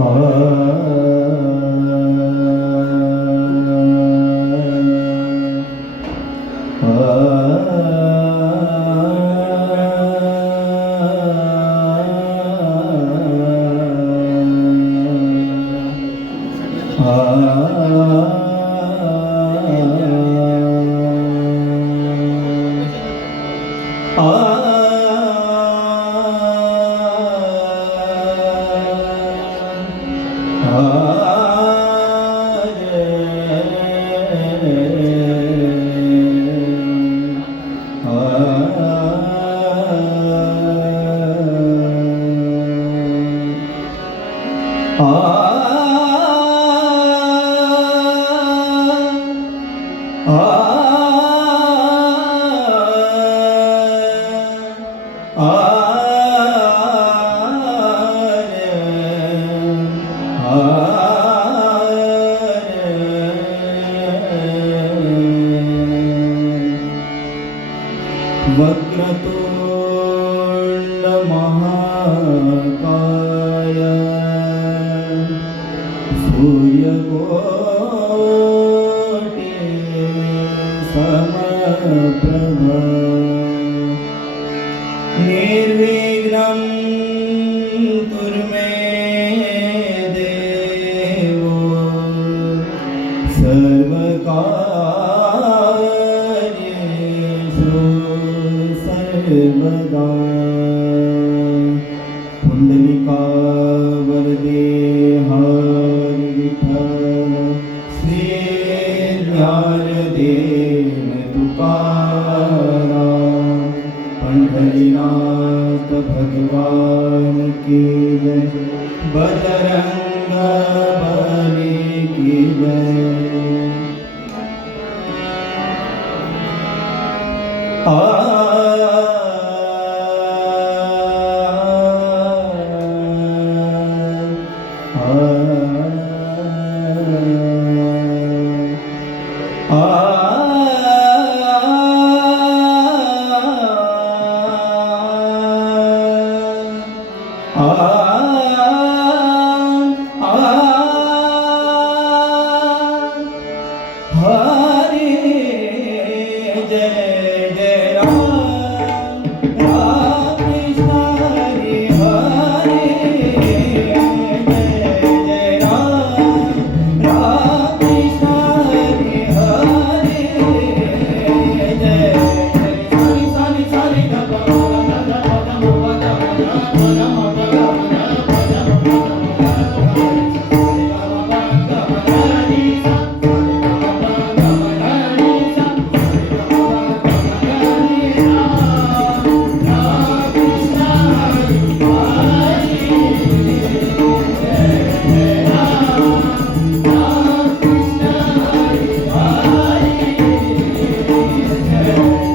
Oh. Bye. heaven.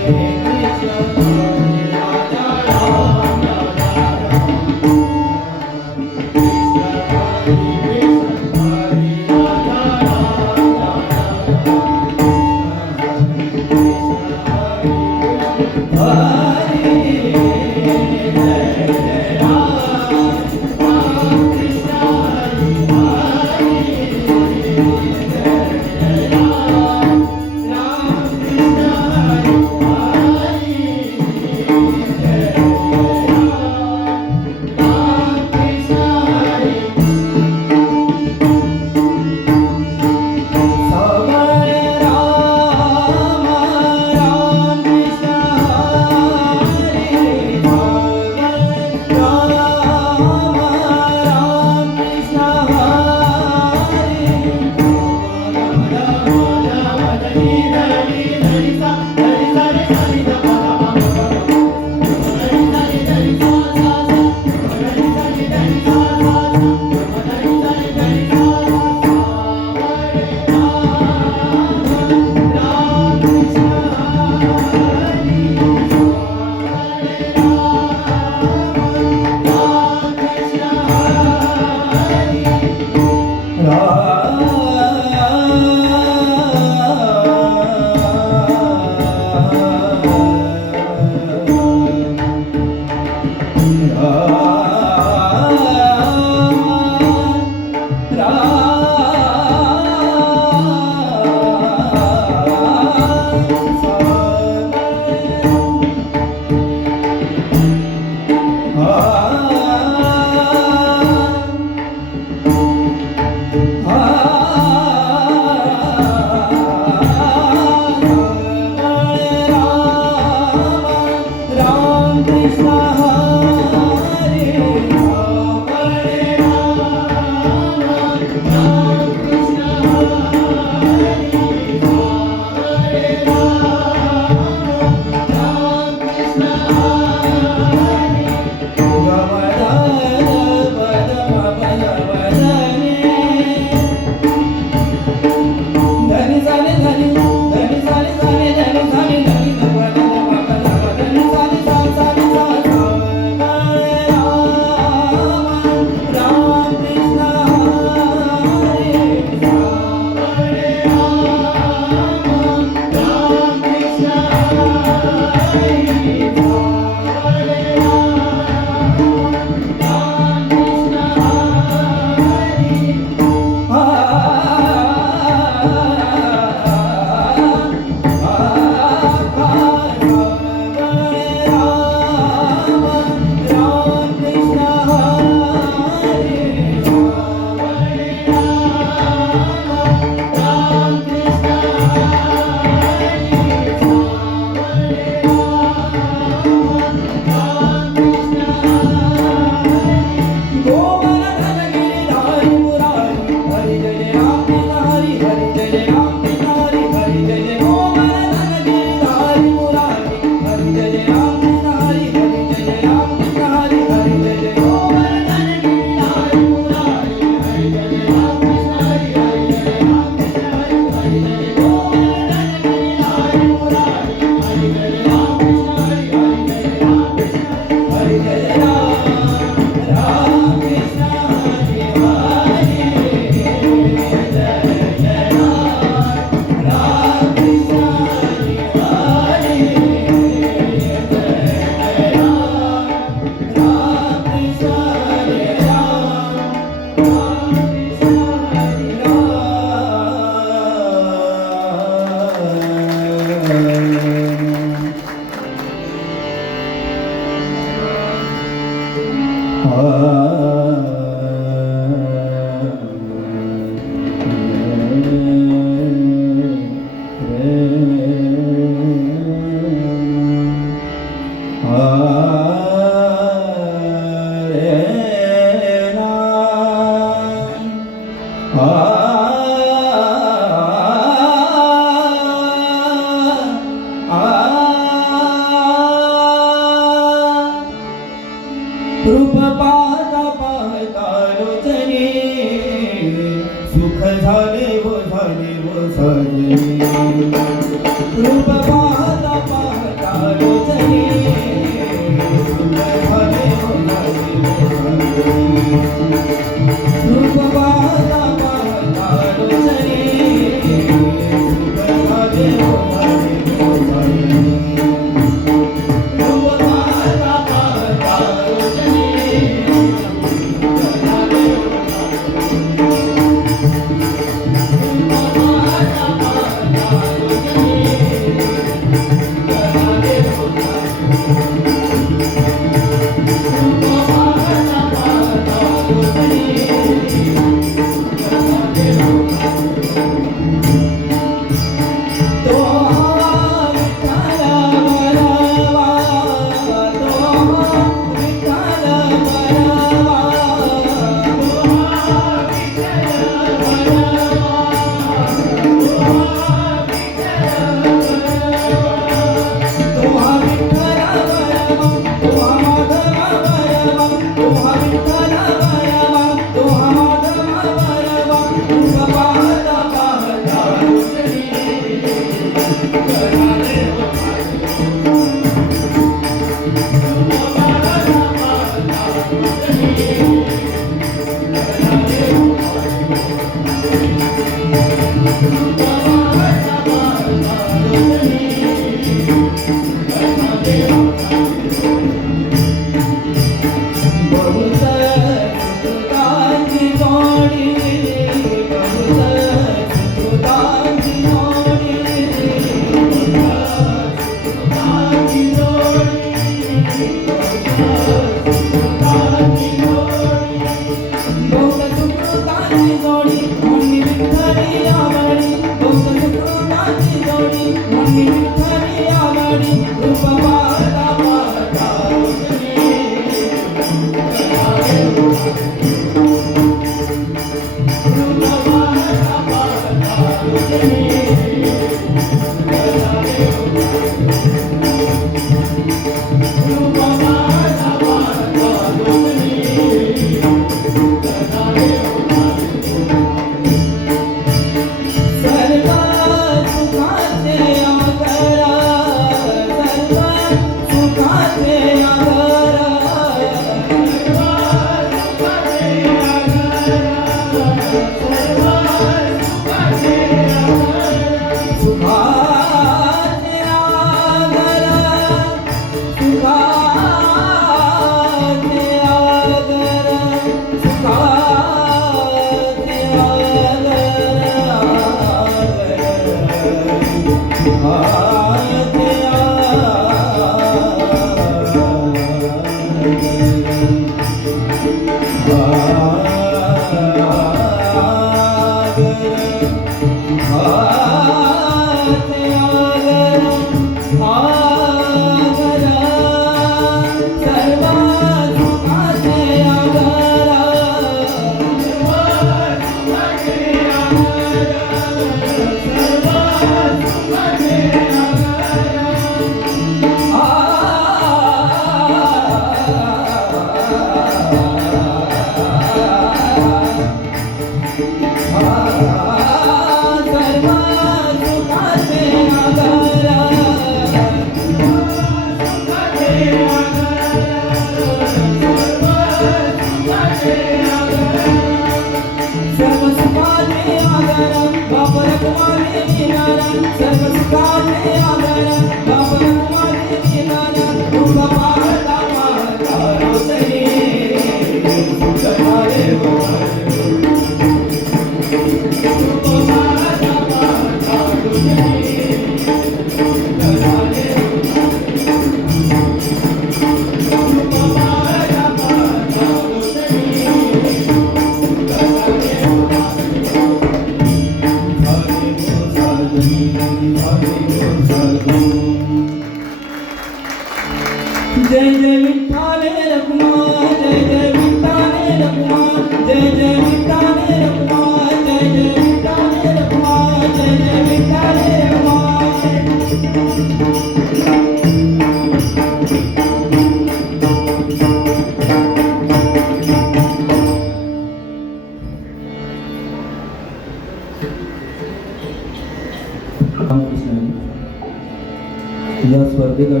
या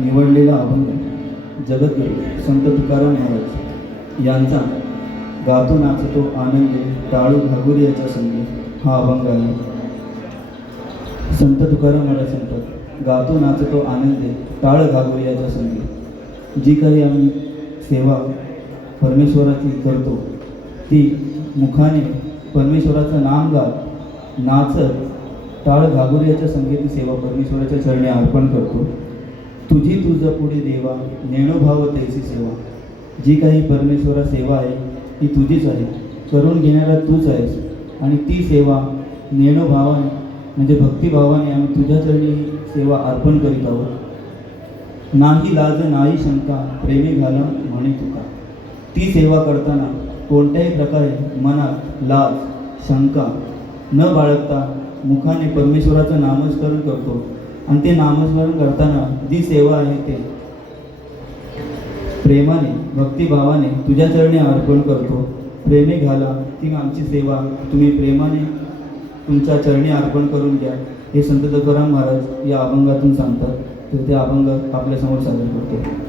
निवडलेला अभंग. जगद्गुरु संत तुकाराम महाराज यांचा गातो नाचतो आनंदे टाळू घागुरी याचा संगीत हा अभंग आहे. संत तुकाराम महाराज सांगतात गातो नाचतो आनंदे टाळ घागुरी याचा संगीत जी काही आम्ही सेवा परमेश्वराची करतो ती मुखाने परमेश्वराचं नाम गात नाचत टाळ घागुर्याच्या संगीत सेवा परमेश्वराच्या चरणी अर्पण करतो. तुझी तुझं पुढे देवा नेणोभाव तैसी सेवा. जी काही परमेश्वरा सेवा आहे ती तुझीच आहे. करून घेणारा तूच आहेस. आणि ती सेवा नेणोभावाने म्हणजे भक्तिभावाने आम्ही तुझ्या चरणी ही सेवा अर्पण करीत आहोत. नाही लाज नाही शंका प्रेमी घाला म्हणे तुका. ती सेवा करताना कोणत्याही प्रकारे मनात लाज शंका न बाळगता मुखाने परमेश्वराचं नामस्मरण करतो. आणि ते नामस्मरण करताना जी सेवा आहे ते. प्रेमाने भक्तिभावाने तुझ्या चरणी अर्पण करतो. प्रेमे घाला ती आमची सेवा. तुम्ही प्रेमाने तुमच्या चरणी अर्पण करून घ्या. हे संत तुकाराम महाराज या अभंगातून सांगतात. तर ते अभंग आपल्यासमोर सादर करतो.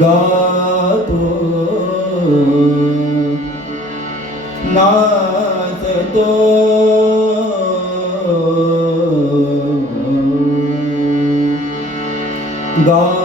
गातो नाचतो गातो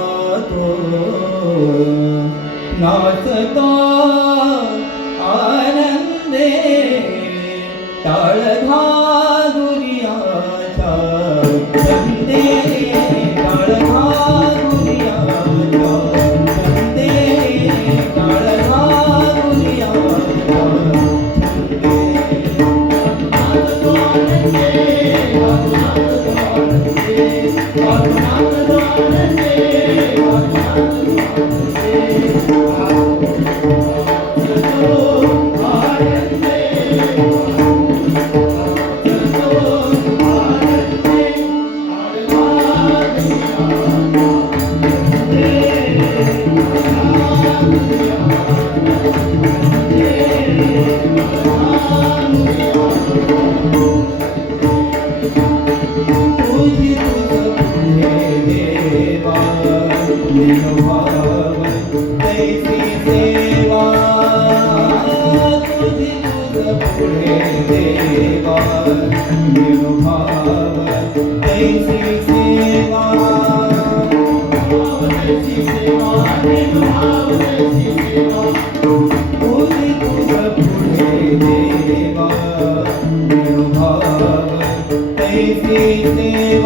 तैसी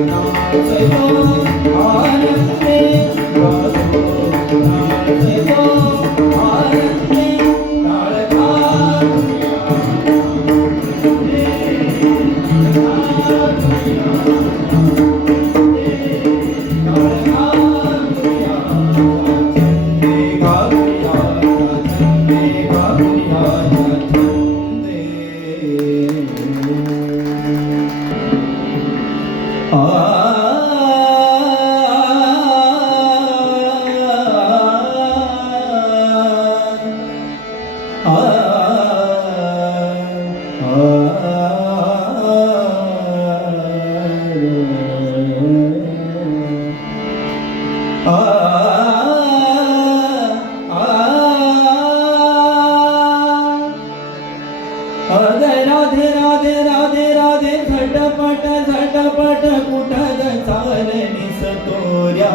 让我来推 राधे राधे राधे झटपट झटपट कुठं चालणी सतोऱ्या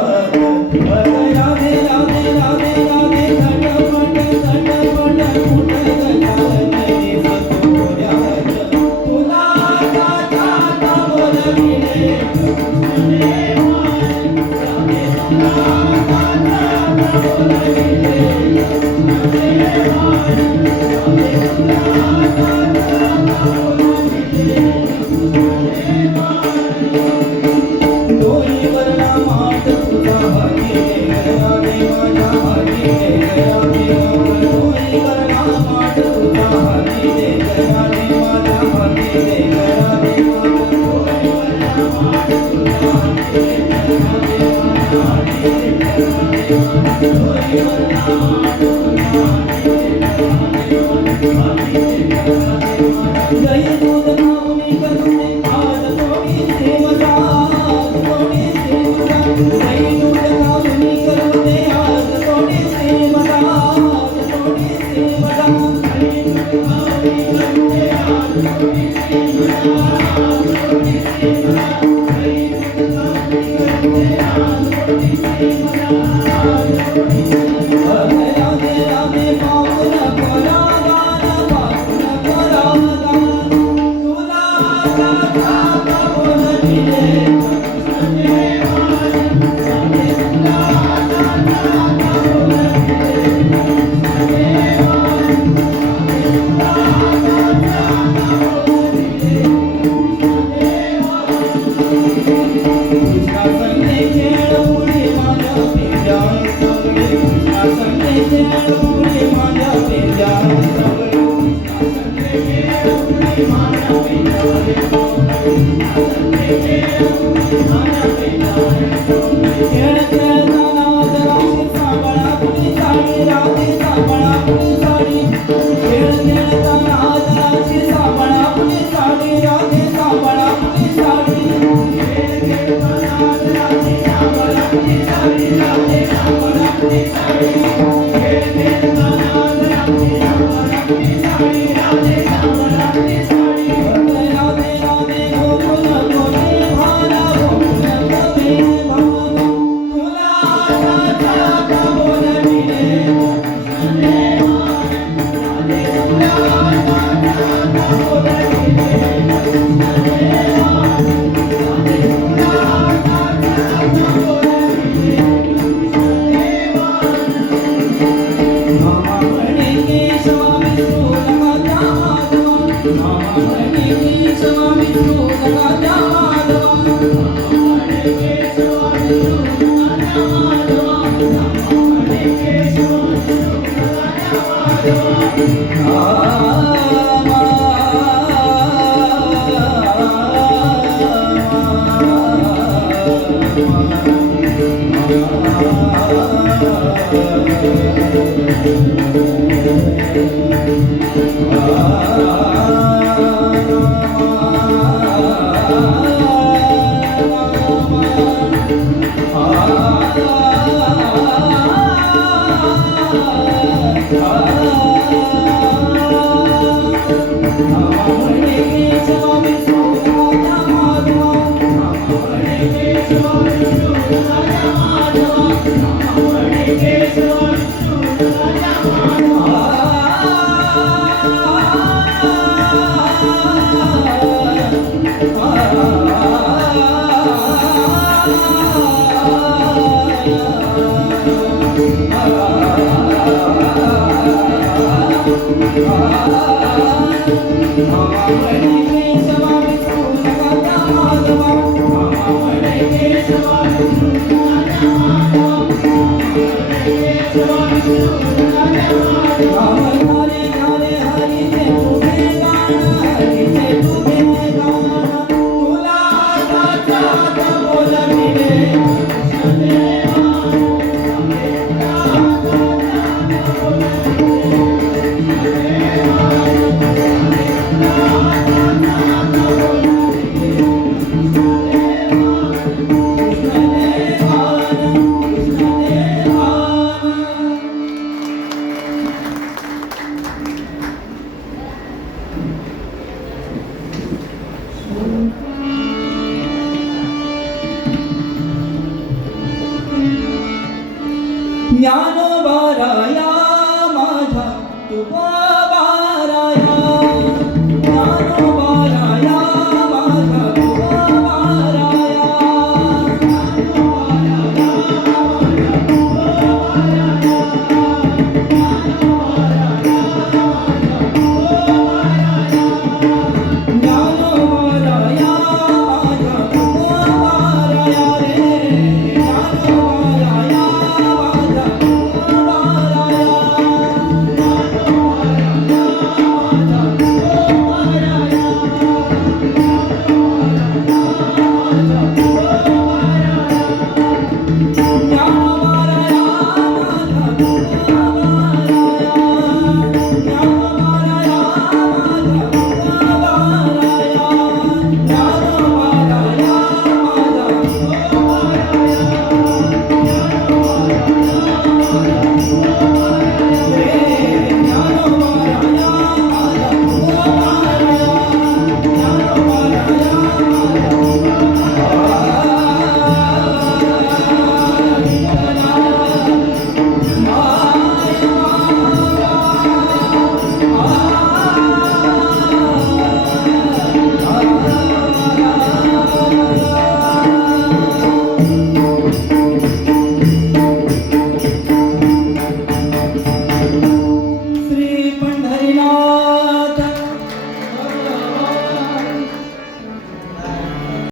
Ah জ্ঞান বারায়